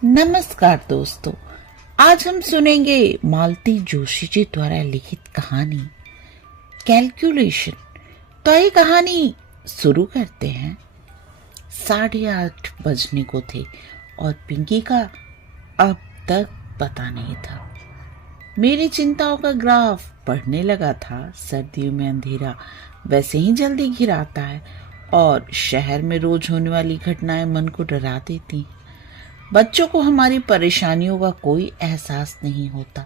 नमस्कार दोस्तों, आज हम सुनेंगे मालती जोशी जी द्वारा लिखित कहानी कैलकुलेशन। तो ये कहानी शुरू करते हैं। 8:30 बजने को थे और पिंकी का अब तक पता नहीं था। मेरी चिंताओं का ग्राफ बढ़ने लगा था। सर्दियों में अंधेरा वैसे ही जल्दी घिर आता है और शहर में रोज होने वाली घटनाएं मन को डरा देती हैं। बच्चों को हमारी परेशानियों का कोई एहसास नहीं होता,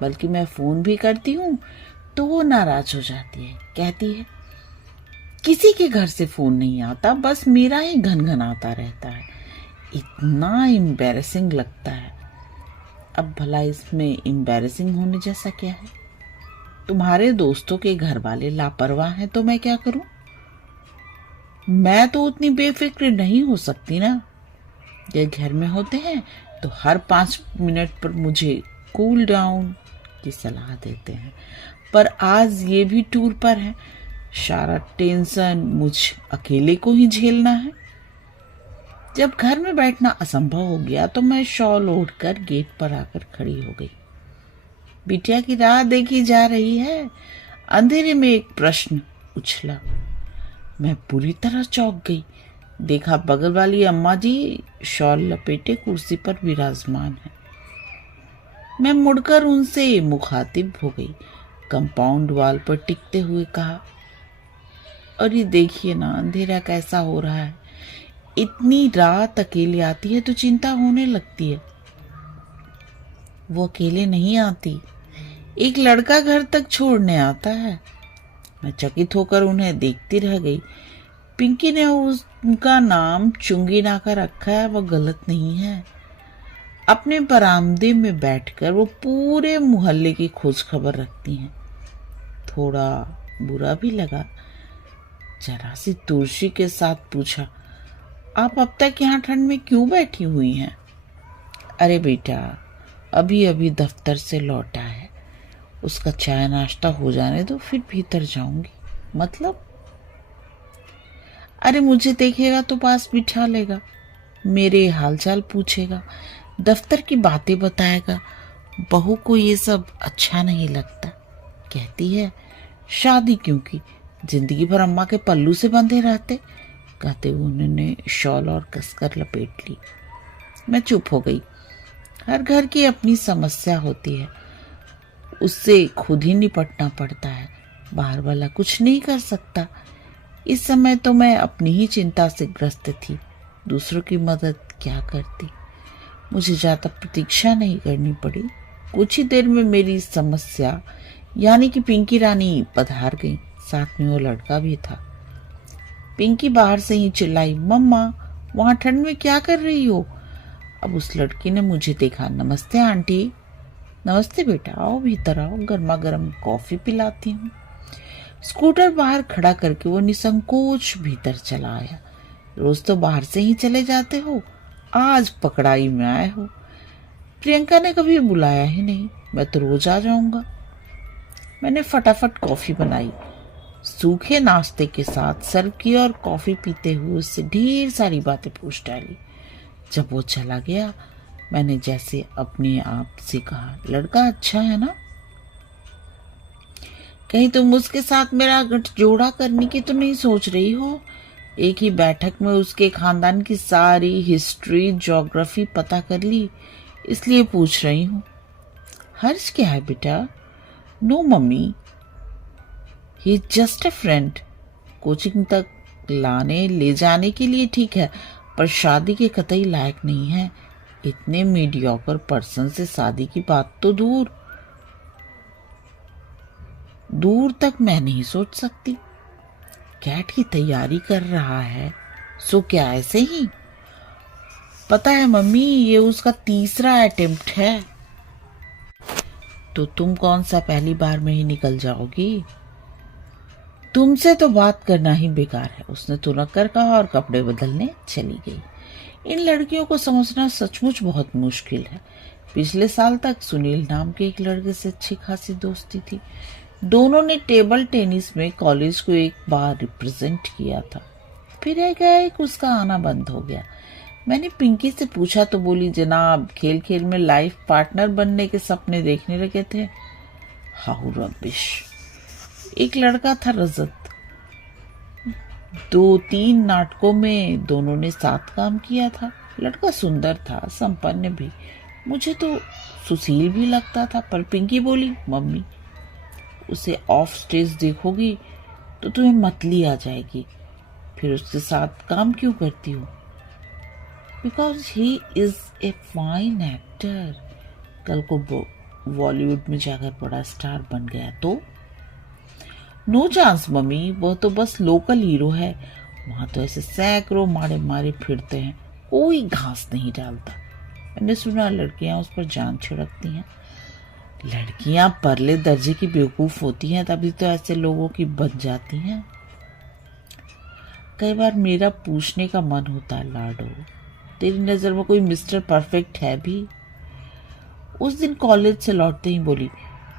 बल्कि मैं फोन भी करती हूँ तो वो नाराज हो जाती है। कहती है किसी के घर से फोन नहीं आता, बस मेरा ही घनघनाता रहता है। इतना एम्बैरेसिंग लगता है। अब भला इसमें एम्बैरेसिंग होने जैसा क्या है? तुम्हारे दोस्तों के घर वाले लापरवाह हैं तो मैं क्या करूं? मैं तो उतनी बेफिक्र नहीं हो सकती ना। ये घर में होते हैं तो हर 5 मिनट पर मुझे कूल डाउन की सलाह देते हैं, पर आज ये भी टूर पर है। सारा टेंशन मुझ अकेले को ही झेलना है। जब घर में बैठना असंभव हो गया तो मैं शॉल ओढ़कर गेट पर आकर खड़ी हो गई। बिटिया की राह देखी जा रही है। अंधेरे में एक प्रश्न उछला। मैं पूरी तरह चौंक गई। देखा बगल वाली अम्मा जी शॉल लपेटे कुर्सी पर विराजमान है। मैं मुड़कर उनसे मुखातिब हो गई। कंपाउंड वॉल पर टिकते हुए कहा, अरे देखिए ना अंधेरा कैसा हो रहा है। इतनी रात अकेले आती है तो चिंता होने लगती है। वो अकेले नहीं आती, एक लड़का घर तक छोड़ने आता है। मैं चकित होकर उन्हें देखती रह गई। पिंकी ने उनका नाम चुंगी नाका रखा है, वह गलत नहीं है। अपने बरामदे में बैठकर वो पूरे मोहल्ले की खोज खबर रखती हैं। थोड़ा बुरा भी लगा। जरा सी तुलसी के साथ पूछा, आप अब तक यहाँ ठंड में क्यों बैठी हुई हैं? अरे बेटा, अभी अभी दफ्तर से लौटा है, उसका चाय नाश्ता हो जाने दो फिर भीतर जाऊंगी। मतलब? अरे मुझे देखेगा तो पास बिठा लेगा, मेरे हालचाल पूछेगा, दफ्तर की बातें बताएगा। बहू को ये सब अच्छा नहीं लगता। कहती है शादी क्यों की, जिंदगी भर अम्मा के पल्लू से बंधे रहते। कहते उन्होंने शॉल और कसकर लपेट ली। मैं चुप हो गई। हर घर की अपनी समस्या होती है, उससे खुद ही निपटना पड़ता है। बाहर वाला कुछ नहीं कर सकता। इस समय तो मैं अपनी ही चिंता से ग्रस्त थी, दूसरों की मदद क्या करती। मुझे ज़्यादा प्रतीक्षा नहीं करनी पड़ी। कुछ ही देर में मेरी समस्या यानी कि पिंकी रानी पधार गई। साथ में वो लड़का भी था। पिंकी बाहर से ही चिल्लाई, मम्मा वहां ठंड में क्या कर रही हो? अब उस लड़की ने मुझे देखा। नमस्ते आंटी। नमस्ते बेटा, आओ भीतर आओ, गर्मा गर्म कॉफी पिलाती हूँ। स्कूटर बाहर खड़ा करके वो निसंकोच भीतर चला आया। रोज तो बाहर से ही चले जाते हो, आज पकड़ाई में आए हो। प्रियंका ने कभी बुलाया ही नहीं, मैं तो रोज आ जाऊंगा। मैंने फटाफट कॉफी बनाई, सूखे नाश्ते के साथ सर्व की और कॉफी पीते हुए उससे ढेर सारी बातें पूछ डाली। जब वो चला गया मैंने जैसे अपने आप से कहा, लड़का अच्छा है ना? कहीं तुम उसके साथ मेरा गठजोड़ा करने की तो नहीं सोच रही हो? एक ही बैठक में उसके खानदान की सारी हिस्ट्री ज्योग्राफी पता कर ली, इसलिए पूछ रही हूँ। हर्ष क्या है बेटा? No mummy, he just a friend. Coaching तक लाने ले जाने के लिए ठीक है, पर शादी के कतई लायक नहीं है। इतने मीडियोकर पर्सन से शादी की बात तो दूर दूर तक मैं नहीं सोच सकती। कैट की तैयारी कर रहा है, सो क्या ऐसे ही? पता है मम्मी, ये उसका तीसरा अटेम्प्ट है। तो तुम कौन सा पहली बार में ही निकल जाओगी? तुमसे तो बात करना ही बेकार है, उसने तुरंत कर कहा और कपड़े बदलने चली गई। इन लड़कियों को समझना सचमुच बहुत मुश्किल है। पिछले साल तक सुनील नाम के एक लड़के से अच्छी खासी दोस्ती थी। दोनों ने टेबल टेनिस में कॉलेज को एक बार रिप्रेजेंट किया था। फिर एक उसका आना बंद हो गया। मैंने पिंकी से पूछा तो बोली, जनाब खेल खेल में लाइफ पार्टनर बनने के सपने देखने लगे थे। How rubbish. एक लड़का था रजत, 2-3 नाटकों में दोनों ने साथ काम किया था। लड़का सुंदर था, संपन्न भी, मुझे तो सुशील भी लगता था। पर पिंकी बोली, मम्मी उसे ऑफ स्टेज देखोगी तो तुम्हें मतली आ जाएगी, फिर उसके साथ काम क्यों करती हो? Because he is a fine actor. कल को बॉलीवुड में जाकर बड़ा स्टार बन गया तो? नो चांस मम्मी, वह तो बस लोकल हीरो है। वहां तो ऐसे सैकड़ों मारे मारे फिरते हैं, कोई घास नहीं डालता। मैंने सुना लड़कियां उस पर जान छिड़कती हैं। लड़कियां परले दर्जे की बेवकूफ होती हैं, तभी तो ऐसे लोगों की बन जाती हैं। कई बार मेरा पूछने का मन होता है, लाडो तेरी नजर में कोई मिस्टर परफेक्ट है भी? उस दिन कॉलेज से लौटते ही बोली,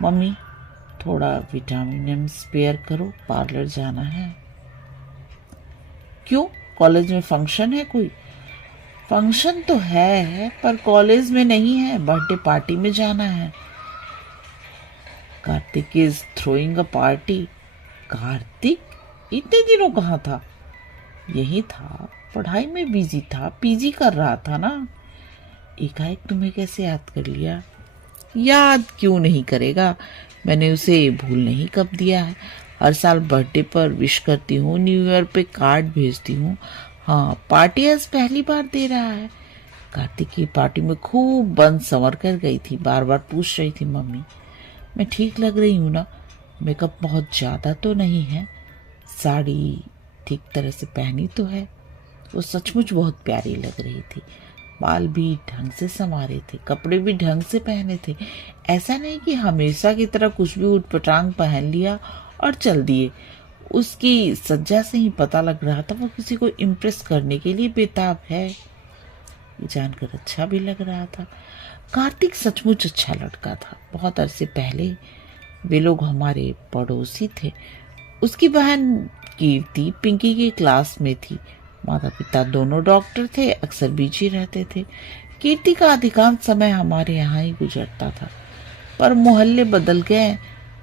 मम्मी थोड़ा विटामिन एम स्पेयर करो, पार्लर जाना है। क्यों, कॉलेज में फंक्शन है कोई? फंक्शन तो है पर कॉलेज में नहीं है, बर्थडे पार्टी में जाना है। Kartik is throwing a party. Kartik इतने दिनों कहाँ था? यही था, पढ़ाई में बिजी था, पीजी कर रहा था ना। एकाएक तुम्हें कैसे याद कर लिया? याद क्यों नहीं करेगा, मैंने उसे भूल नहीं कब दिया है। हर साल बर्थडे पर विश करती हूँ, न्यू ईयर पे कार्ड भेजती हूँ। हाँ, पार्टी आज पहली बार दे रहा है। कार्तिक की पार्टी में खूब बन संवर कर गई थी, बार बार पूछ रही थी, मम्मी मैं ठीक लग रही हूँ ना? मेकअप बहुत ज्यादा तो नहीं है? साड़ी ठीक तरह से पहनी तो है? वो सचमुच बहुत प्यारी लग रही थी। बाल भी ढंग से संवारे थे, कपड़े भी ढंग से पहने थे। ऐसा नहीं कि हमेशा की तरह कुछ भी उटपटांग पहन लिया और चल दिए। उसकी सज्जा से ही पता लग रहा था वो किसी को इम्प्रेस करने के लिए बेताब है। ये जानकर अच्छा भी लग रहा था। कार्तिक सचमुच अच्छा लड़का था। बहुत अरसे पहले वे लोग हमारे पड़ोसी थे। उसकी बहन कीर्ति पिंकी की क्लास में थी। माता पिता दोनों डॉक्टर थे, अक्सर बिजी रहते थे। कीर्ति का अधिकांश समय हमारे यहाँ ही गुजरता था, पर मोहल्ले बदल गए।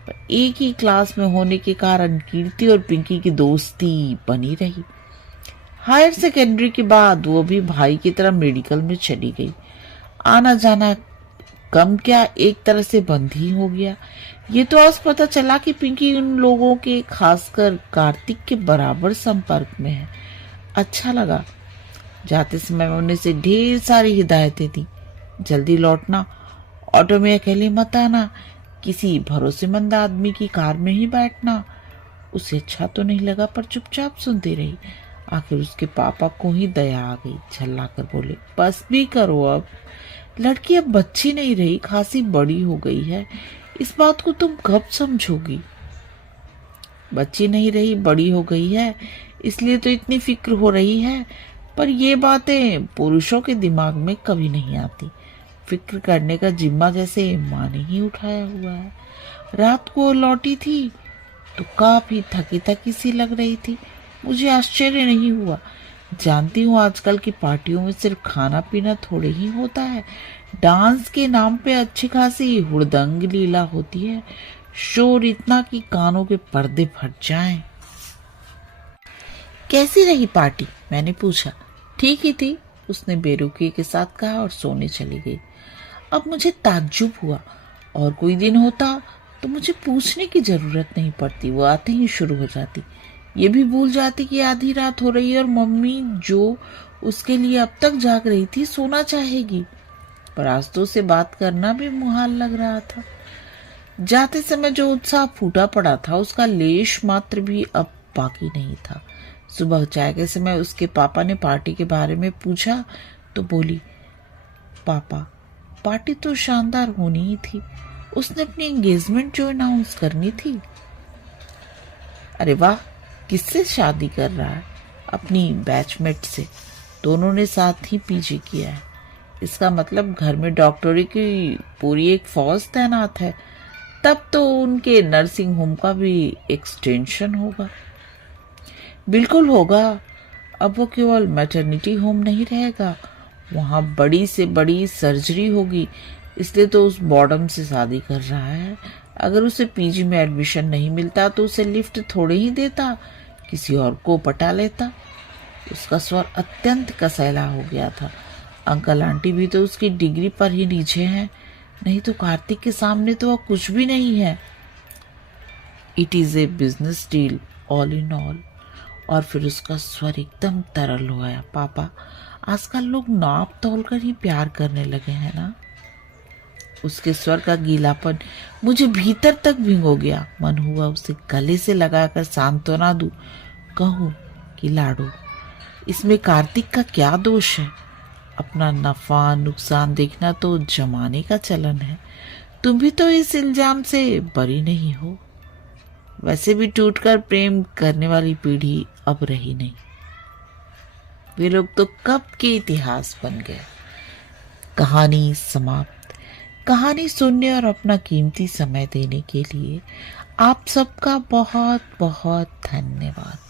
पर एक ही क्लास में होने के कारण कीर्ति और पिंकी की दोस्ती बनी रही। हायर सेकेंडरी के बाद वो भी भाई की तरह मेडिकल में चली गई। आना जाना कम क्या, एक तरह से बंद ही हो गया। ये तो आज पता चला कि पिंकी उन लोगों के, खासकर कार्तिक के बराबर संपर्क में है। अच्छा लगा। जाते समय उन्हें से ढेर सारी हिदायतें दी। जल्दी लौटना, ऑटो में अकेले मत आना, किसी भरोसेमंद आदमी की कार में ही बैठना। उसे अच्छा तो नहीं लगा पर चुपचाप सुनती रही। आखिर उसके पापा को ही दया आ गई, झल्ला कर बोले, बस भी करो अब। लड़की अब बच्ची नहीं रही, खासी बड़ी हो गई है। इस बात को तुम कब समझोगी? बच्ची नहीं रही, बड़ी हो गई है, इसलिए तो इतनी फिक्र हो रही है। पर ये बातें पुरुषों के दिमाग में कभी नहीं आती। फिक्र करने का जिम्मा जैसे माँ ने ही उठाया हुआ है। रात को लौटी थी तो काफी थकी थकी सी लग रही थी। मुझे आश्चर्य नहीं हुआ। जानती हूँ आजकल की पार्टियों में सिर्फ खाना पीना थोड़े ही होता है। डांस के नाम पे अच्छी खासी हुड़दंग लीला होती है। शोर इतना कि कानों के पर्दे फट जाएं। कैसी रही पार्टी? मैंने पूछा। ठीक ही थी, उसने बेरुखी के साथ कहा और सोने चली गई। अब मुझे ताज्जुब हुआ। और कोई दिन होता तो मुझे पूछने की जरूरत नहीं पड़ती, वो आते ही शुरू हो जाती। ये भी भूल जाती कि आधी रात हो रही है और मम्मी जो उसके लिए अब तक जाग रही थी सोना चाहेगी। पर आज तो उसे बात करना भी मुहाल लग रहा था। जाते समय जो उत्साह फूटा पड़ा था उसका लेश मात्र भी अब बाकी नहीं था। सुबह चाय के समय उसके पापा ने पार्टी के बारे में पूछा तो बोली, पापा पार्टी तो शानदार होनी ही थी, उसने अपनी एंगेजमेंट जो अनाउंस करनी थी। अरे वाह, किससे शादी कर रहा है? अपनी बैचमेट से। दोनों ने साथ ही पीजी किया है। इसका मतलब घर में डॉक्टरी की पूरी एक फौज तैनात है। तब तो उनके नर्सिंग होम का भी एक्सटेंशन होगा। बिल्कुल होगा। अब वो केवल मैटरनिटी होम नहीं रहेगा, वहां बड़ी से बड़ी सर्जरी होगी, इसलिए तो उस बॉर्डम से शादी कर रहा है। अगर उसे पीजी में एडमिशन नहीं मिलता तो उसे लिफ्ट थोड़े ही देता, किसी और को पटा लेता। उसका स्वर अत्यंत कसैला हो गया था। अंकल आंटी भी तो उसकी डिग्री पर ही नीचे हैं, नहीं तो कार्तिक के सामने तो वह कुछ भी नहीं है। It is a business deal all in all. और फिर उसका स्वर एकदम तरल हो गया। पापा, आजकल लोग नाप तोल कर ही प्यार करने लगे हैं ना। उसके स्वर का गीलापन मुझे भीतर तक भिगो गया। मन हुआ उसे गले से लगाकर सांत्वना दूं, कहूं कि लाडो, इसमें कार्तिक का क्या दोष है। अपना नफा नुकसान देखना तो जमाने का चलन है। तुम भी तो इस इल्जाम से बरी नहीं हो। वैसे भी टूटकर प्रेम करने वाली पीढ़ी अब रही नहीं। वे लोग तो कब के इतिहास बन गए। कहानी समाप्त। कहानी सुनने और अपना कीमती समय देने के लिए आप सबका बहुत बहुत धन्यवाद।